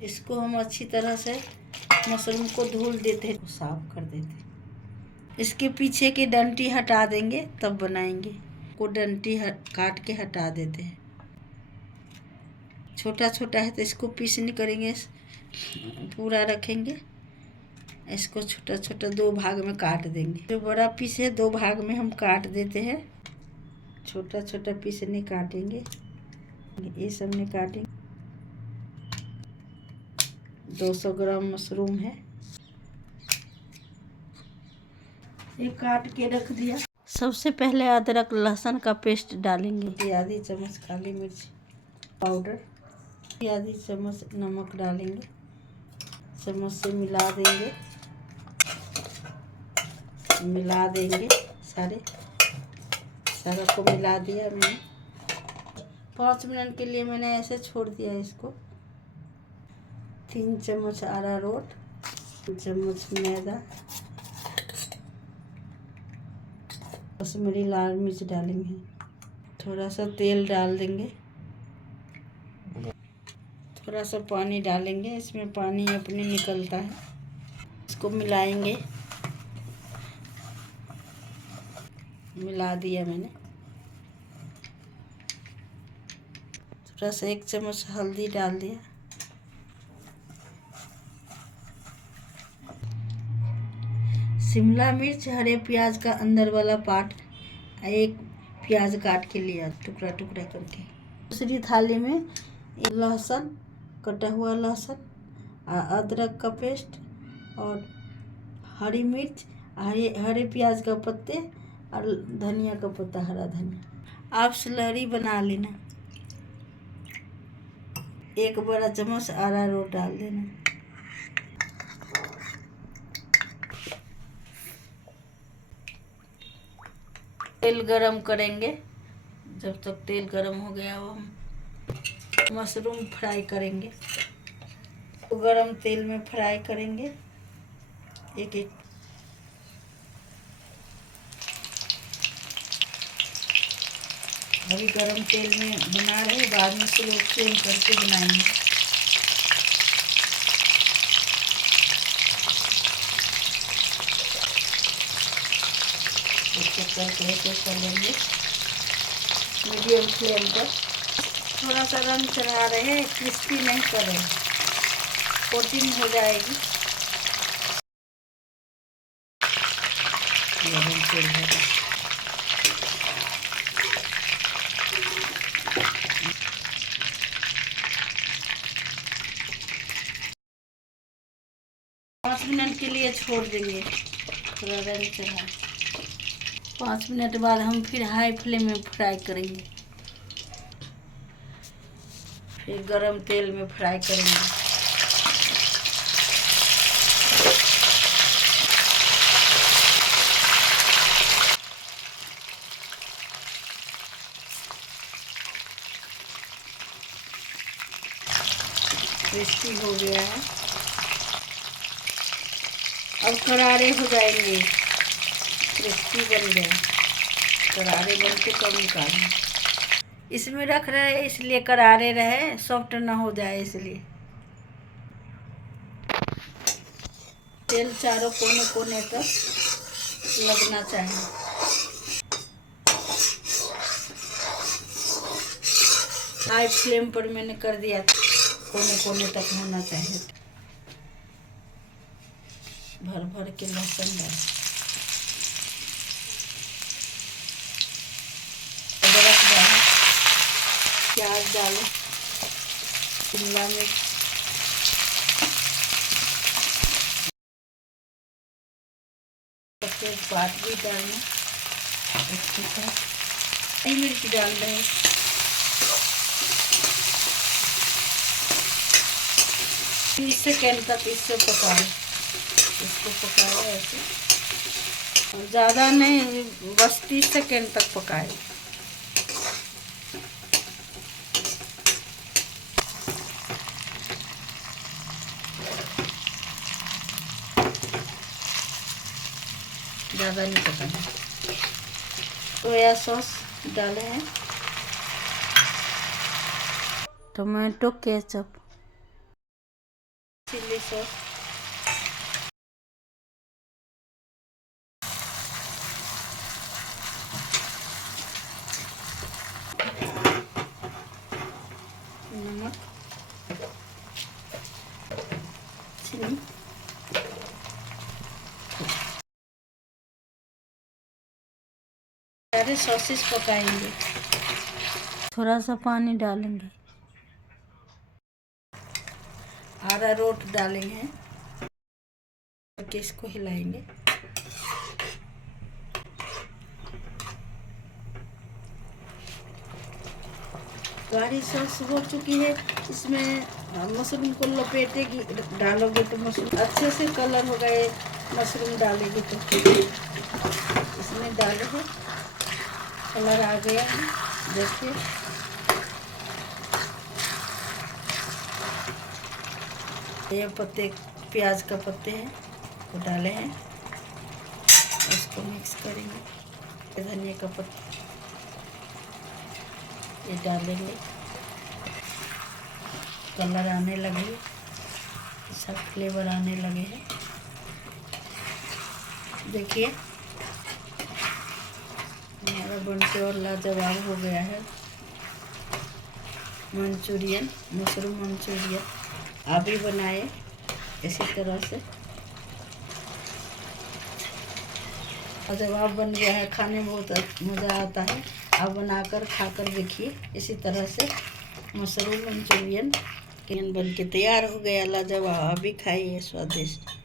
इसको हम अच्छी तरह से मशरूम को धुल देते हैं, साफ कर देते हैं। इसके पीछे की डंटी हटा देंगे तब बनाएंगे। को डंटी काट के हटा देते हैं। छोटा छोटा है तो इसको पीस नहीं करेंगे, पूरा रखेंगे। इसको छोटा छोटा 2 भाग में काट देंगे। जो बड़ा पीस है 2 भाग में हम काट देते हैं। छोटा छोटा पीस नहीं काटेंगे, ये सब नहीं काटेंगे। 200 ग्राम मशरूम है, ये काट के रख दिया। सबसे पहले अदरक लहसुन का पेस्ट डालेंगे। आधी चम्मच काली मिर्च पाउडर, आधी चम्मच नमक डालेंगे। चम्मच से मिला देंगे, मिला देंगे। सारा को मिला दिया मैंने। 5 मिनट के लिए मैंने ऐसे छोड़ दिया इसको। 3 चम्मच अरारोट, 2 चम्मच मैदा, कश्मीरी लाल मिर्च डालेंगे। थोड़ा सा तेल डाल देंगे, थोड़ा सा पानी डालेंगे। इसमें पानी अपने निकलता है। इसको मिलाएंगे, मिला दिया मैंने। थोड़ा सा 1 चम्मच हल्दी डाल दिया। शिमला मिर्च, हरे प्याज का अंदर वाला पार्ट, 1 प्याज काट के लिया टुकड़ा टुकड़ा करके। दूसरी थाली में लहसुन, कटा हुआ लहसुन, अदरक का पेस्ट और हरी मिर्च, हरे प्याज का पत्ते और धनिया का पत्ता, हरा धनिया। आप स्लरी बना लेना। 1 बड़ा चम्मच अरारोट डाल देना। तेल गरम करेंगे। जब तक तेल गरम हो गया वो हम मशरूम फ्राई करेंगे। तो गरम तेल में फ्राई करेंगे एक एक। अभी गरम तेल में बना रहे, बाद में स्लो फ्लेम करके बनाएंगे। इसको करके कर लेंगे मीडियम फ्लेम पर। थोड़ा सा रंग चढ़ा रहे हैं, क्रिस्पी नहीं कर रहे, कोटिंग हो जाएगी। पाँच मिनट के लिए छोड़ देंगे, थोड़ा रंग चढ़ा। 5 मिनट बाद हम फिर हाई फ्लेम में फ्राई करेंगे। फिर गरम तेल में फ्राई करेंगे। क्रिस्पी हो गया है, अब करारे हो जाएंगे, क्रिस्पी बन गए। करारे बन के कब निकालें। इसमें रख रहे हैं इसलिए करारे रहे, सॉफ्ट ना हो जाए इसलिए। तेल चारों कोने कोने तक लगना चाहिए। हाई फ्लेम पर मैंने कर दिया, कोने कोने तक होना चाहिए। भर भर के लहसुन डाल, अदरक डालो, प्याज डालो, शिमला मिर्च, तेजपात भी डालना, हरी मिर्च डाल दें। 30 सेकेंड तक इससे पकाएं। इसको पकाएं ऐसे, ज़्यादा नहीं, बस 30 सेकेंड तक पकाएं। ज़्यादा नहीं पकाना। सोया सॉस डाले हैं, टोमेटो केचप, चिल्ली सॉस, नमक, चीनी, सारे सॉसेस पकाएंगे। थोड़ा सा पानी डालेंगे, अरारोट डालेंगे करके इसको हिलाएंगे। गाढ़ी सॉस हो चुकी है। इसमें मशरूम को लपेटेगी, डालोगे तो मशरूम अच्छे से कलर हो गए। मशरूम डालेगी तो इसमें डाले है, कलर आ गया है। देखिए ये पत्ते प्याज का पत्ते हैं वो डाले हैं, इसको मिक्स करेंगे। धनिया का पत्ता ये डालेंगे, कलर आने लगे, सब फ्लेवर आने लगे हैं। देखिए हमारा बनके और लाजवाब हो गया है मंचूरियन, मशरूम मंचूरियन। आप भी बनाए इसी तरह से, लाजवाब बन गया है। खाने में बहुत मज़ा आता है। आप बनाकर खाकर देखिए। इसी तरह से मशरूम मंचूरियन बन के तैयार हो गया, लाजवाब। आप भी खाइए, स्वादिष्ट।